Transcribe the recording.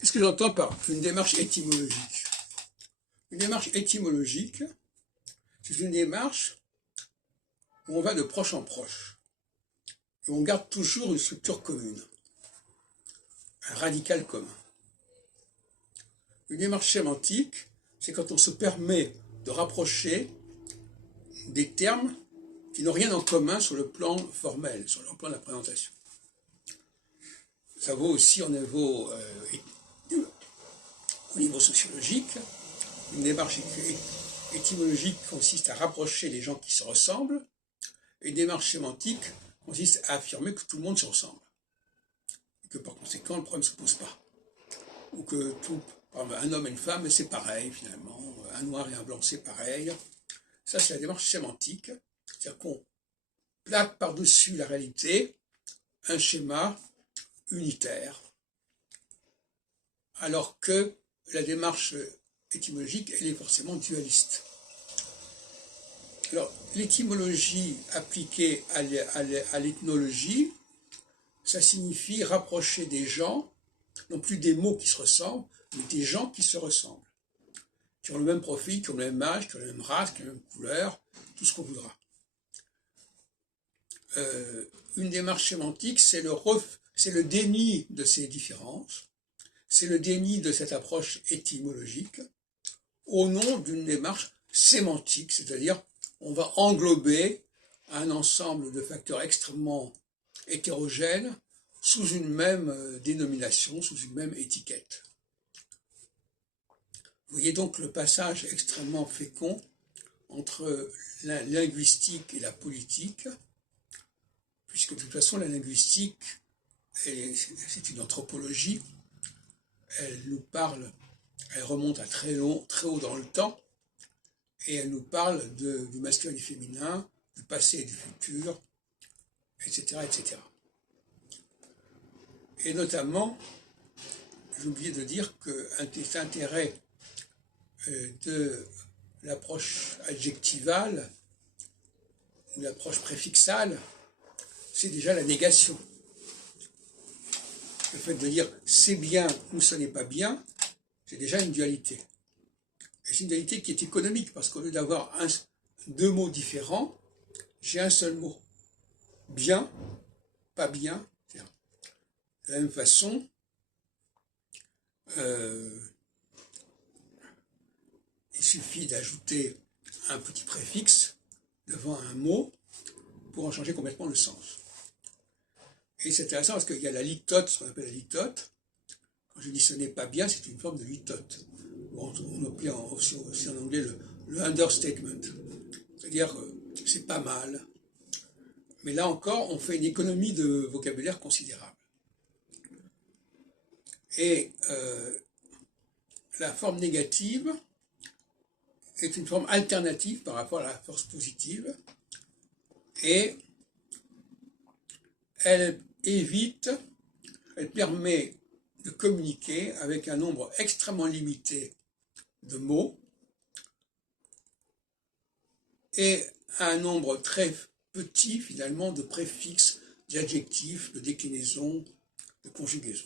Qu'est-ce que j'entends par une démarche étymologique? Une démarche étymologique, c'est une démarche où on va de proche en proche, où on garde toujours une structure commune, un radical commun. Une démarche sémantique, c'est quand on se permet de rapprocher des termes qui n'ont rien en commun sur le plan formel, sur le plan de la présentation. Ça vaut aussi au niveau sociologique. Une démarche étymologique consiste à rapprocher les gens qui se ressemblent, et une démarche sémantique consiste à affirmer que tout le monde se ressemble, et que par conséquent le problème ne se pose pas, ou que un homme et une femme c'est pareil finalement, un noir et un blanc c'est pareil. Ça c'est la démarche sémantique, c'est-à-dire qu'on plaque par-dessus la réalité un schéma unitaire, alors que la démarche étymologique, elle est forcément dualiste. Alors, l'étymologie appliquée à l'ethnologie, ça signifie rapprocher des gens, non plus des mots qui se ressemblent, mais des gens qui se ressemblent, qui ont le même profil, qui ont le même âge, qui ont la même race, qui ont la même couleur, tout ce qu'on voudra. Une démarche sémantique, c'est le déni de ces différences, c'est le déni de cette approche étymologique, au nom d'une démarche sémantique, c'est-à-dire on va englober un ensemble de facteurs extrêmement hétérogènes sous une même dénomination, sous une même étiquette. Vous voyez donc le passage extrêmement fécond entre la linguistique et la politique, puisque de toute façon la linguistique, c'est une anthropologie, elle nous parle, elle remonte à très haut dans le temps, et elle nous parle du masculin et du féminin, du passé et du futur, etc., etc. Et notamment, j'ai oublié de dire qu'un des intérêts de l'approche adjectivale, ou l'approche préfixale, c'est déjà la négation. Le fait de dire c'est bien ou ce n'est pas bien, c'est déjà une dualité. Et c'est une dualité qui est économique, parce qu'au lieu d'avoir deux mots différents, j'ai un seul mot. Bien, pas bien. De la même façon, il suffit d'ajouter un petit préfixe devant un mot pour en changer complètement le sens. Et c'est intéressant parce qu'il y a la litote, ce qu'on appelle la litote. Quand je dis ce n'est pas bien, c'est une forme de litote. On appelle aussi en anglais le understatement. C'est-à-dire c'est pas mal. Mais là encore, on fait une économie de vocabulaire considérable. Et la forme négative est une forme alternative par rapport à la force positive. Et elle permet de communiquer avec un nombre extrêmement limité de mots et un nombre très petit finalement de préfixes, d'adjectifs, de déclinaisons, de conjugaisons.